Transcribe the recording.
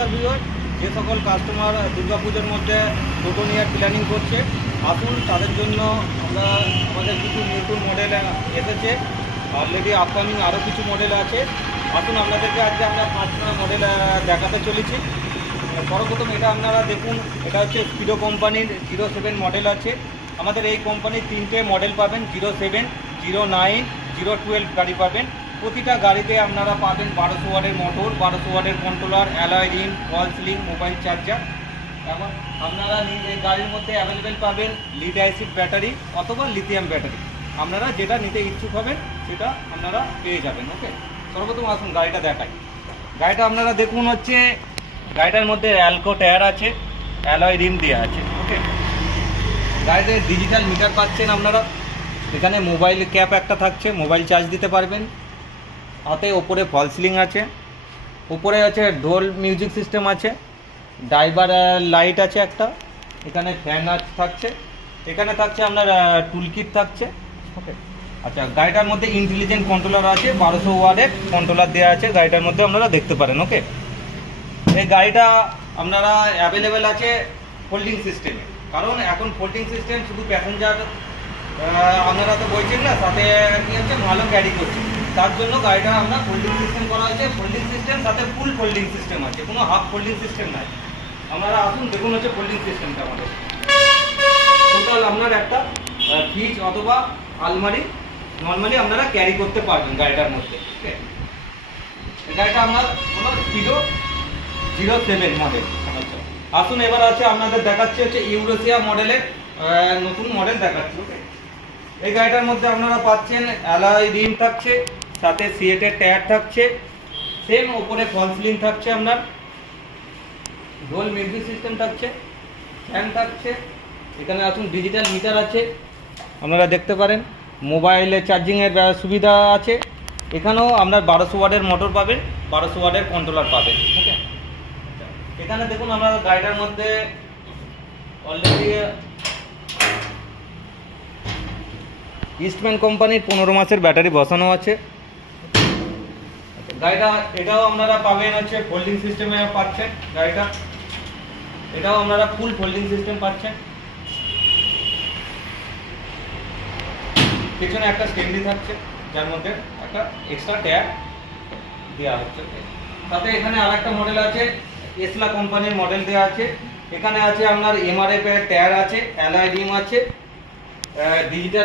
নমস্কার ভিউয়ার, যে সকল কাস্টমার দুর্গাপুজোর মধ্যে টোটো নেওয়ার প্ল্যানিং করছে আসুন তাদের জন্য আমাদের কিছু নতুন মডেল এসেছে। অলরেডি আপকামিং আরও কিছু মডেল আছে। আসুন আপনাদেরকে আজকে আমরা 5টা মডেল দেখাতে চলেছি। সর্বপ্রথম এটা আপনারা দেখুন, এটা হচ্ছে হিরো কোম্পানির 07 মডেল আছে। আমাদের এই কোম্পানির 3টে মডেল পাবেন, 07, 09, 012 গাড়ি পাবেন। প্রতিটা গাড়িতে আপনারা পাবেন 1200 ওয়াটের মোটর, 1200 ওয়াটের কন্ট্রোলার, অ্যালয় রিং, ওয়াল সিলিং, মোবাইল চার্জার। এবং আপনারা এই গাড়ির মধ্যে অ্যাভেলেবেল পাবেন লিড অ্যাসিড ব্যাটারি অথবা লিথিয়াম ব্যাটারি। আপনারা যেটা নিতে ইচ্ছুক হবেন সেটা আপনারা পেয়ে যাবেন। ওকে, সর্বপ্রথম আসুন গাড়িটা দেখাই। গাড়িটা আপনারা দেখুন হচ্ছে, গাড়িটার মধ্যে অ্যালকো টায়ার আছে, অ্যালয় রিম দেওয়া আছে। ওকে, গাড়িতে ডিজিটাল মিটার পাচ্ছেন আপনারা। এখানে মোবাইল ক্যাপ একটা থাকছে, মোবাইল চার্জ দিতে পারবেন। হাতে ওপরে ফল সিলিং আছে, উপরে আছে ডোল মিউজিক সিস্টেম আছে, ড্রাইভার লাইট আছে একটা, এখানে ফ্যান থাকছে, এখানে থাকছে আপনার টুল কিট থাকছে। ওকে, আচ্ছা, গাড়িটার মধ্যে ইন্টেলিজেন্ট কন্ট্রোলার আছে, 1200 ওয়াটের কন্ট্রোলার দেওয়া আছে গাড়িটার মধ্যে, আপনারা দেখতে পারেন। ওকে, এই গাড়িটা আপনারা অ্যাভেলেবেল আছে ফোল্ডিং সিস্টেমে, কারণ এখন ফোল্ডিং সিস্টেম শুধু প্যাসেঞ্জার আপনারা তো বলছেন না, সাথে কি হচ্ছে ভালো ক্যারি করছে, তার জন্য গাড়িটা আমরা ফোল্ডিং সিস্টেম করা হয়েছে। ফোল্ডিং সিস্টেম সাথে ফুল ফোল্ডিং সিস্টেম আছে, কোনো হাফ ফোল্ডিং সিস্টেম নাই। আপনারা আসুন দেখুন হচ্ছে ফোল্ডিং সিস্টেমটা আমাদের। টোটাল আপনার একটা ফ্রিজ অথবা আলমারি নর্মালি আপনারা ক্যারি করতে পারবেন গাড়িটার মধ্যে। ওকে, গাড়িটা আপনার হলো হিরো 07 মডেল। আচ্ছা, আসুন এবার আছে আপনাদের দেখাচ্ছি হচ্ছে ইউরোশিয়া মডেলের নতুন মডেল দেখাচ্ছি। ওকে, এই গাড়িটার মধ্যে আপনারা পাচ্ছেন অ্যালয় রিম থাকছে, সাথে সিএটের টায়ার থাকছে, সেম ওপরে ফল সিলিং থাকছে, আপনার ডোল মিউজিক সিস্টেম থাকছে, ফ্যান থাকছে। এখানে আসুন ডিজিটাল মিটার আছে, আপনারা দেখতে পারেন। মোবাইলে চার্জিংয়ের সুবিধা আছে। এখানেও আপনার 1200 ওয়াটের মোটর পাবেন, 1200 ওয়াটের কন্ট্রোলার পাবেন। ওকে, এখানে দেখুন আমরা গাড়িটার মধ্যে অলরেডি ইস্টম্যান কোম্পানির 15 মাসের ব্যাটারি বসানো আছে। গাড়িটা এটাও আপনারা পাবেন হচ্ছে ফোল্ডিং সিস্টেমে পাচ্ছেন গাড়িটা, এটাও আপনারা ফুল ফোল্ডিং সিস্টেম পাচ্ছেন। পেছনে একটা স্ট্যান্ডি থাকছে, যার মধ্যে একটা এক্সট্রা টায়ার দেওয়া হচ্ছে। তাতে এখানে আর একটা মডেল আছে, এসলা কোম্পানির মডেল দেওয়া আছে। এখানে আছে আপনার এমআরএফ এর টায়ার আছে, অ্যালয় রিম আছে, ডিজিটাল